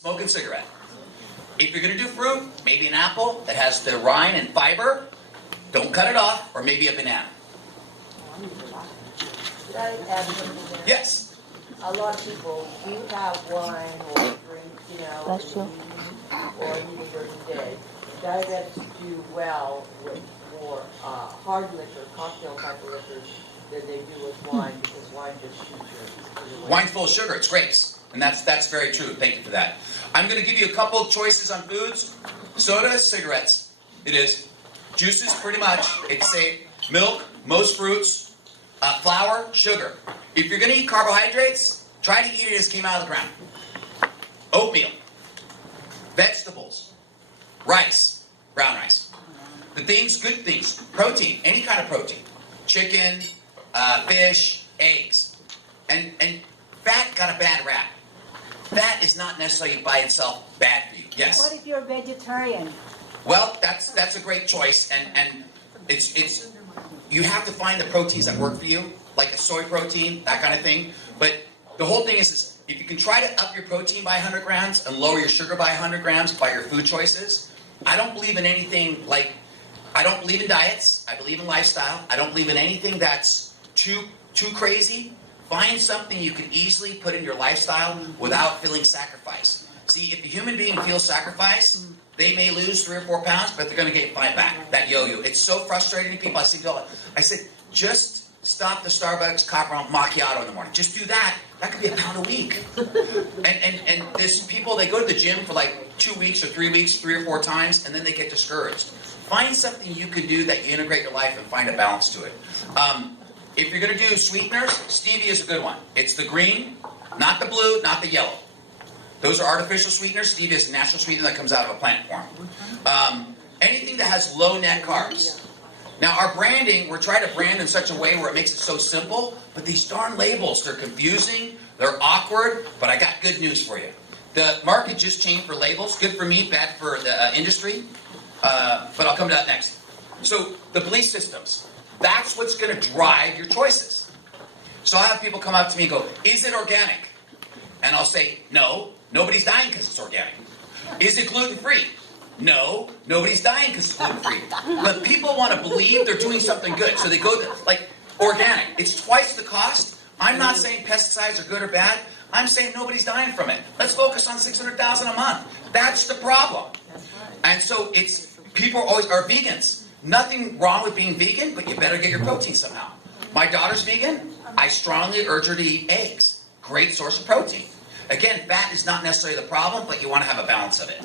Smoking cigarette. If you're going to do fruit, maybe an apple that has the rind and fiber. Don't cut it off, or maybe a banana. Could I add something there? Yes. A lot of people do have wine or drink, Bless you. or eating during the day. Diabetics do well with more hard liquor, cocktail type of liquors than they do with wine, because wine just shoots your. Wine's full of sugar. It's grapes. And that's very true. Thank you for that. I'm going to give you a couple of choices on foods. Soda, cigarettes. It is. Juices, pretty much. It's safe. Milk, most fruits. Flour, sugar. If you're going to eat carbohydrates, try to eat it as it came out of the ground. Oatmeal. Vegetables. Rice. Brown rice. The things, good things. Protein. Any kind of protein. Chicken, fish, eggs. And fat got a bad rap. Fat is not necessarily by itself bad for you. Yes. What if you're a vegetarian? Well, that's a great choice, and it's you have to find the proteins that work for you, like a soy protein, that kind of thing. But the whole thing is if you can try to up your protein by 100 grams and lower your sugar by 100 grams by your food choices. I don't believe in anything like, I don't believe in diets. I believe in lifestyle. I don't believe in anything that's too crazy. Find something you can easily put in your lifestyle without feeling sacrifice. See, if a human being feels sacrifice, they may lose 3 or 4 pounds, but they're going to get 5 back. That yo-yo. It's so frustrating to people. I said, just stop the Starbucks copper macchiato in the morning. Just do that. That could be £1 a week. And there's people, they go to the gym for like 2 weeks or 3 weeks, 3 or 4 times, and then they get discouraged. Find something you can do that you integrate your life and find a balance to it. If you're going to do sweeteners, stevia is a good one. It's the green, not the blue, not the yellow. Those are artificial sweeteners. Stevia is a natural sweetener that comes out of a plant form. Anything that has low net carbs. Now our branding, we're trying to brand in such a way where it makes it so simple, but these darn labels, they're confusing, they're awkward, but I got good news for you. The market just changed for labels. Good for me, bad for the industry. But I'll come to that next. So the belief systems. That's what's going to drive your choices. So I have people come up to me and go, is it organic? And I'll say, no, nobody's dying because it's organic. Is it gluten-free? No, nobody's dying because it's gluten-free. But people want to believe they're doing something good. So they go, like, organic. It's twice the cost. I'm not saying pesticides are good or bad. I'm saying nobody's dying from it. Let's focus on $600,000 a month. That's the problem. And so people always are vegans. Nothing wrong with being vegan, but you better get your protein somehow. My daughter's vegan. I strongly urge her to eat eggs. Great source of protein. Again, fat is not necessarily the problem, but you want to have a balance of it.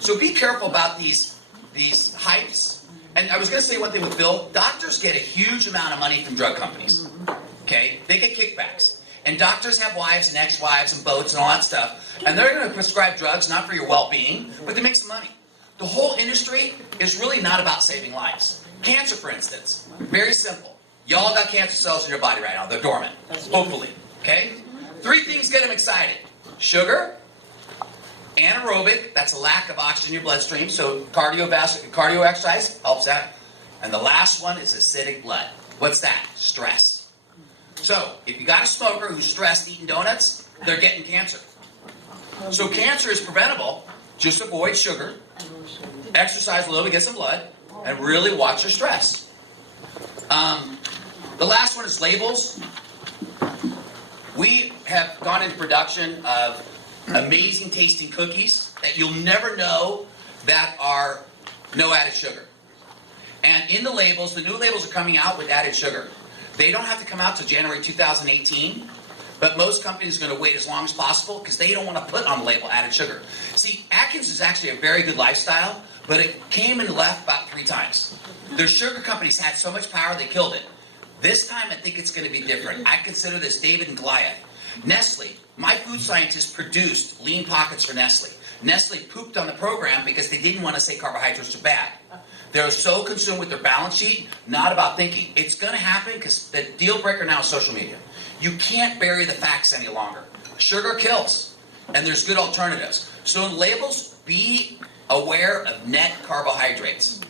So be careful about these hypes. And I was going to say one thing with Bill. Doctors get a huge amount of money from drug companies. Okay? They get kickbacks. And doctors have wives and ex-wives and boats and all that stuff. And they're going to prescribe drugs not for your well-being, but to make some money. The whole industry is really not about saving lives. Cancer, for instance. Very simple. Y'all got cancer cells in your body right now. They're dormant. Hopefully. Okay? 3 things get them excited. Sugar. Anaerobic. That's a lack of oxygen in your bloodstream. So cardio exercise helps that. And the last one is acidic blood. What's that? Stress. So if you got a smoker who's stressed eating donuts, they're getting cancer. So cancer is preventable. Just avoid sugar. Exercise a little to get some blood. And really watch your stress. The last one is labels. We have gone into production of amazing tasting cookies that you'll never know that are no added sugar. And in the labels, the new labels are coming out with added sugar. They don't have to come out till January 2018, but most companies are going to wait as long as possible because they don't want to put on the label added sugar. See, Atkins is actually a very good lifestyle, but it came and left about 3 times. Their sugar companies had so much power, they killed it. This time, I think it's going to be different. I consider this David and Goliath. Nestle, my food scientists produced lean pockets for Nestle. Nestle pooped on the program because they didn't want to say carbohydrates are bad. They're so consumed with their balance sheet, not about thinking. It's going to happen because the deal breaker now is social media. You can't bury the facts any longer. Sugar kills, and there's good alternatives. So in labels, be aware of net carbohydrates.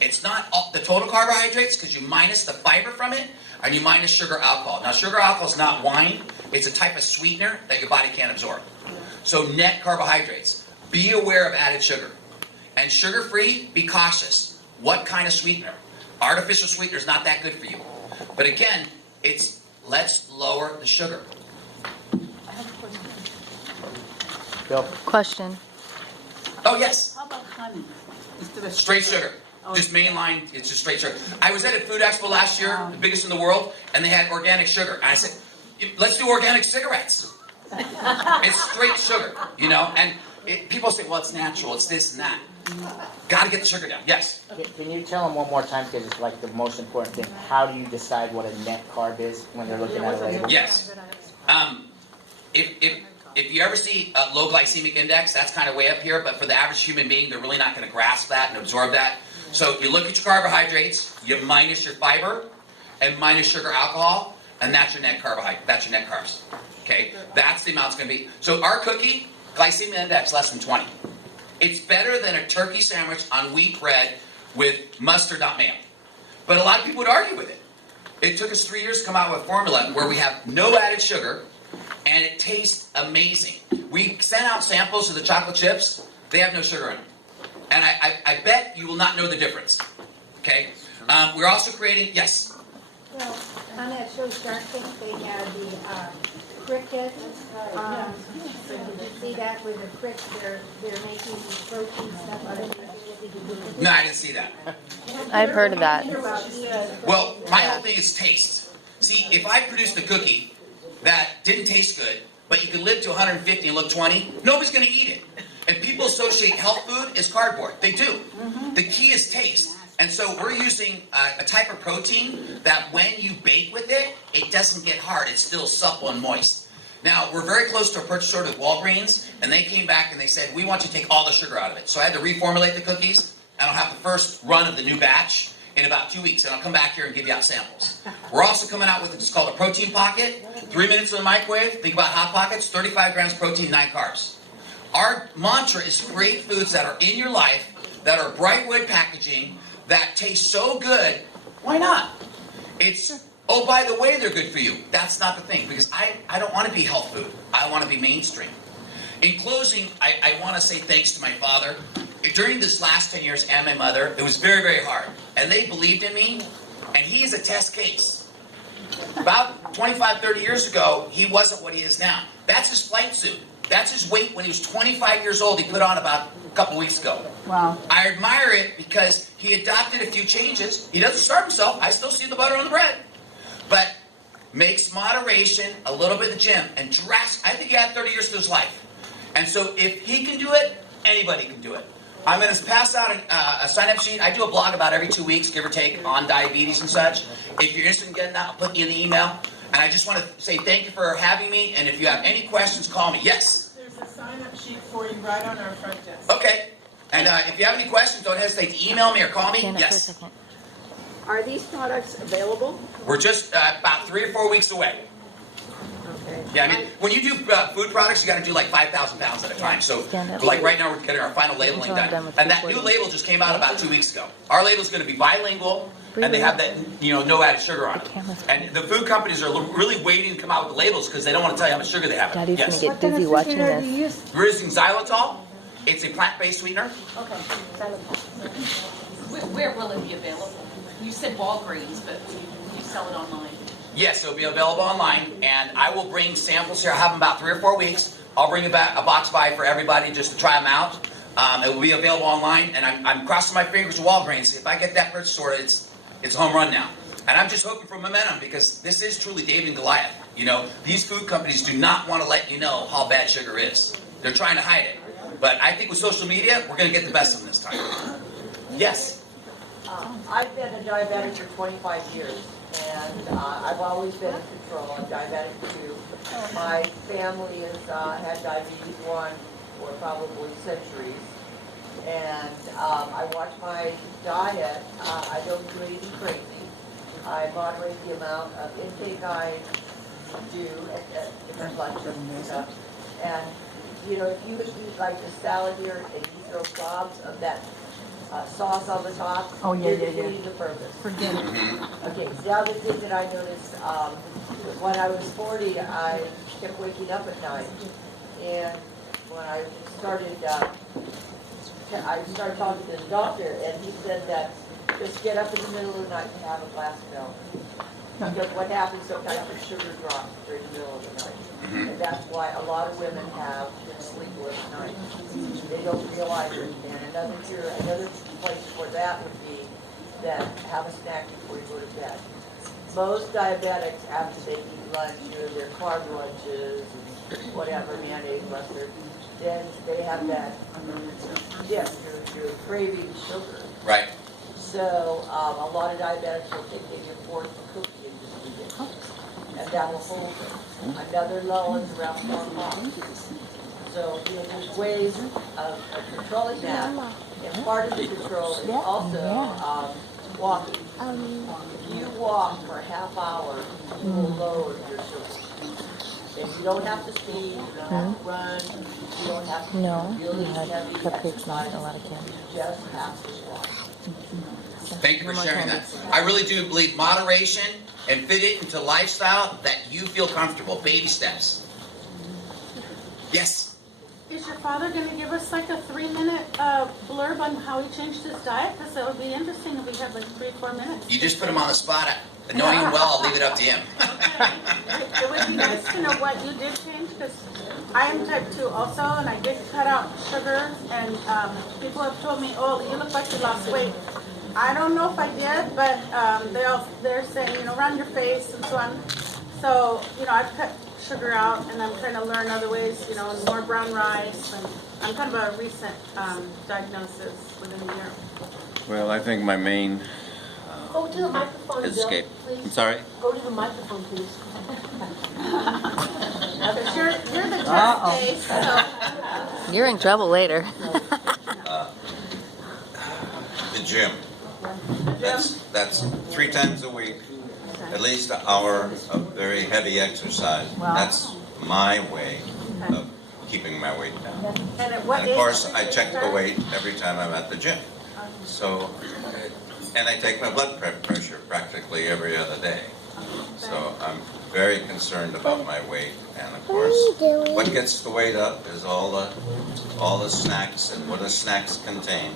It's not the total carbohydrates because you minus the fiber from it and you minus sugar alcohol. Now sugar alcohol is not wine. It's a type of sweetener that your body can't absorb. So net carbohydrates. Be aware of added sugar. And sugar-free, be cautious. What kind of sweetener? Artificial sweetener is not that good for you. But again, it's let's lower the sugar. I have a question. Bill? Question. Oh, yes. How about honey instead of Straight sugar. Oh, Just mainline, it's just straight sugar. I was at a food expo last year, the biggest in the world, and they had organic sugar. And I said, let's do organic cigarettes. It's straight sugar, you know? And people say, well, it's natural, it's this and that. Got to get the sugar down. Yes? Can you tell them one more time, because it's like the most important thing, how do you decide what a net carb is when they're looking at a label? Yes. If you ever see a low glycemic index, that's kind of way up here, but for the average human being, they're really not going to grasp that and absorb that. So you look at your carbohydrates, you minus your fiber, and minus sugar alcohol, and that's your net carbohydrate. That's your net carbs. Okay? That's the amount it's going to be. So our cookie, glycemic index less than 20. It's better than a turkey sandwich on wheat bread with mustard, not mayo. But a lot of people would argue with it. It took us 3 years to come out with a formula where we have no added sugar, and it tastes amazing. We sent out samples of the chocolate chips. They have no sugar in them. And I bet you will not know the difference. Okay? We're also creating, yes? Well, on that show Shark Tank, they had the cricket. Did you see that with the cricket? They're making protein stuff out of it. No, I didn't see that. I've heard of that. Well, my whole thing is taste. See, if I produced a cookie that didn't taste good, but you could live to 150 and look 20, nobody's going to eat it. And people associate health food as cardboard. They do. The key is taste. And so we're using a type of protein that when you bake with it, it doesn't get hard. It's still supple and moist. Now, we're very close to a purchase order with Walgreens, and they came back and they said, we want you to take all the sugar out of it. So I had to reformulate the cookies, and I'll have the first run of the new batch in about 2 weeks, and I'll come back here and give you out samples. We're also coming out with what's called a protein pocket. 3 minutes in the microwave. Think about Hot Pockets. 35 grams protein, 9 carbs. Our mantra is create foods that are in your life, that are bright wood packaging, that taste so good. Why not? It's, oh, by the way, they're good for you. That's not the thing, because I don't want to be health food. I want to be mainstream. In closing, I want to say thanks to my father. During this last 10 years and my mother, it was very, very hard. And they believed in me, and he is a test case. About 25, 30 years ago, he wasn't what he is now. That's his flight suit. That's his weight when he was 25 years old. He put on about a couple weeks ago. Wow. I admire it because he adopted a few changes. He doesn't starve himself. I still see the butter on the bread. But makes moderation, a little bit of the gym, and I think he had 30 years to his life. And so if he can do it, anybody can do it. I'm going to pass out a sign-up sheet. I do a blog about every 2 weeks, give or take, on diabetes and such. If you're interested in getting that, I'll put you in the email. And I just want to say thank you for having me. And if you have any questions, call me. Yes? There's a sign-up sheet for you right on our front desk. Okay. And if you have any questions, don't hesitate to email me or call me. Stand up for a Yes. second. Are these products available? We're just about 3 or 4 weeks away. Okay. Yeah, I mean, when you do food products, you got to do like 5,000 pounds at a time. So, Stand up. like right now, we're getting our final labeling Until I'm done done. with And that new recording. label just came out about 2 weeks ago. Our label is going to be bilingual, and they have that, no added sugar on it. camera's And the food companies are really waiting to come out with the labels because they don't want to tell you how much sugar they have. Daddy's Yes. gonna get dizzy watching What kind of sweetener do you this. use? We're using xylitol. It's a plant-based sweetener. Okay. Where will it be available? You said Walgreens, but you sell it online. Yes, it'll be available online, and I will bring samples here. I'll have them about 3 or 4 weeks. I'll bring a box by for everybody just to try them out. It will be available online, and I'm crossing my fingers with Walgreens. If I get that purchase order, it's a home run now. And I'm just hoping for momentum because this is truly David and Goliath. These food companies do not want to let you know how bad sugar is. They're trying to hide it. But I think with social media, we're going to get the best of them this time. Yes? I've been a diabetic for 25 years, and I've always been in control. I'm diabetic too. My family has had diabetes 1 for probably centuries. And I watch my diet. I don't do anything crazy. I moderate the amount of intake I do at different lunches and stuff. And, if you eat like the salad here and you throw globs of that sauce on the top, Oh, yeah, you're yeah, yeah. defeating the purpose. Forget it. Okay, the other thing that I noticed, when I was 40, I kept waking up at night. And when I started talking to the doctor, and he said that just get up in the middle of the night and have a glass of milk. Because what happens sometimes the sugar drops during the middle of the night. And that's why a lot of women have been sleepless nights. They don't realize it. And another place for that would be that have a snack before you go to bed. Most diabetics, after they eat lunch, their carb lunches, and whatever, mayonnaise, mustard, then they have that dip, you're craving sugar. Right. So a lot of diabetics will take maybe a fourth of a cookie and just eat it. And that will hold them. Another lull is around 4 o'clock. So there's ways of controlling that. And part of the control is also walking. If you walk for a half hour, you will lower your sugar. And you don't have to speed, you don't have to run, you don't have to really heavy exercise. You just have to walk. Thank you for sharing that. I really do believe moderation and fit it into lifestyle that you feel comfortable. Baby steps. Yes. Is your father going to give us like a 3-minute blurb on how he changed his diet? Because that would be interesting if we had like 3-4 minutes. You just put him on the spot. Knowing him well, I'll leave it up to him. It would be nice to know what you did change, because I am type 2 also, and I did cut out sugar, and people have told me, oh, you look like you lost weight. I don't know if I did, but they're saying, run your face and so on. So, I've cut sugar out, and I'm trying to learn other ways, more brown rice, and I'm kind of a recent diagnosis within a year. Well, I think my main Go to the microphone, escape. Bill, I'm please. sorry? Go to the microphone, please. Because you're the test case, so. You're in trouble later. The gym. That's 3 times a week, at least an hour of very heavy exercise. That's my way of keeping my weight down. And at what And of course, age I did you check the start? weight every time I'm at the gym. So, and I take my blood pressure practically every other day. So I'm very concerned about my weight. And of course, what gets the weight up is all the snacks and what the snacks contain.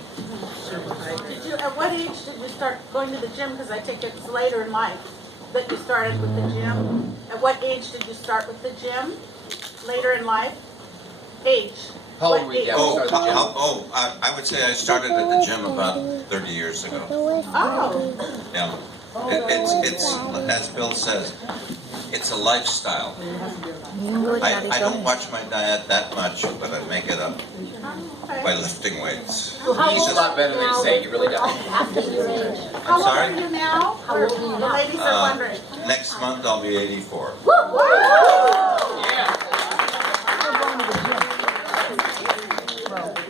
At what age did you start going to the gym? Because I think it's later in life that you started with the gym. At what age did you start with the gym? Later in life? Age? How old What were you? age? Yeah, we started the gym. I would say I started at the gym about 30 years ago. Oh, Yeah. It's as Bill says, it's a lifestyle. I don't watch my diet that much, but I make it up by okay. lifting weights. He's a lot better than he's saying. He really does. After your age. How old are sorry? you now? Or the ladies are wondering. Next month I'll be 84. Yeah.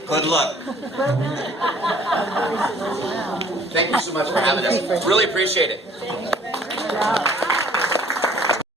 Good luck. Thank you so much for having us. Really appreciate it.